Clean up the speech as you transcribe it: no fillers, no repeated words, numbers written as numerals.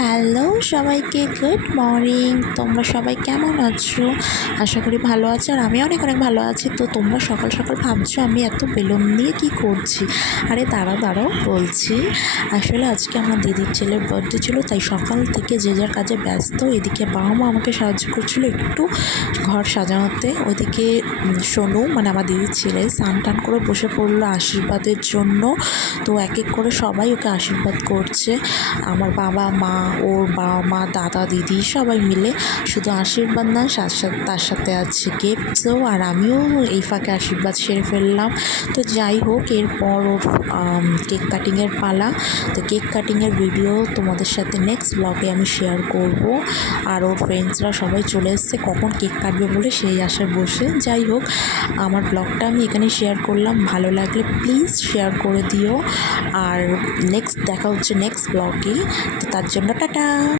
Hello সবাইকে, good morning. তোমরা সবাই কেমন আছো? আশা করি ভালো আছো, আর আমি অনেক অনেক ভালো আছি। তো তোমরা সকাল সকাল ভাবছো আমি এত বেলুন নিয়ে কি করছি। আরে দাঁড়াও বলছি। আসলে আজকে আমার দিদির ছেলের বার্থডে ছিল, তাই সকাল থেকে যে যার কাজে ব্যস্ত। এদিকে বাবা মা আমাকে সাহায্য করছিল একটু ঘর সাজানোতে। ওইদিকে সোনু মানে আমার দিদির ছেলে স্নান টান করে বসে পড়লো আশীর্বাদের জন্য। তো এক এক করে সবাই ওকে আশীর্বাদ করছে। আমার বাবা মা, ওর বাবা মা, দাদা দিদি সবাই মিলে। শুধু আশীর্বাদ না, তার সাথে আছে গিফটসও। আর আমিও এই ফাঁকে আশীর্বাদ সেরে ফেললাম। তো যাই হোক, এরপর ওর কেক কাটিংয়ের পালা। তো কেক কাটিংয়ের ভিডিও তোমাদের সাথে নেক্সট ব্লগে আমি শেয়ার করব। আর ওর ফ্রেন্ডসরা সবাই চলে এসছে কখন কেক কাটবে বলে, সেই আশায় বসে। যাই হোক, আমার ব্লগটা আমি এখানে শেয়ার করলাম। ভালো লাগলে প্লিজ শেয়ার করে দিও। আর দেখা হচ্ছে নেক্সট ব্লগে। তো তার জন্য টাটা।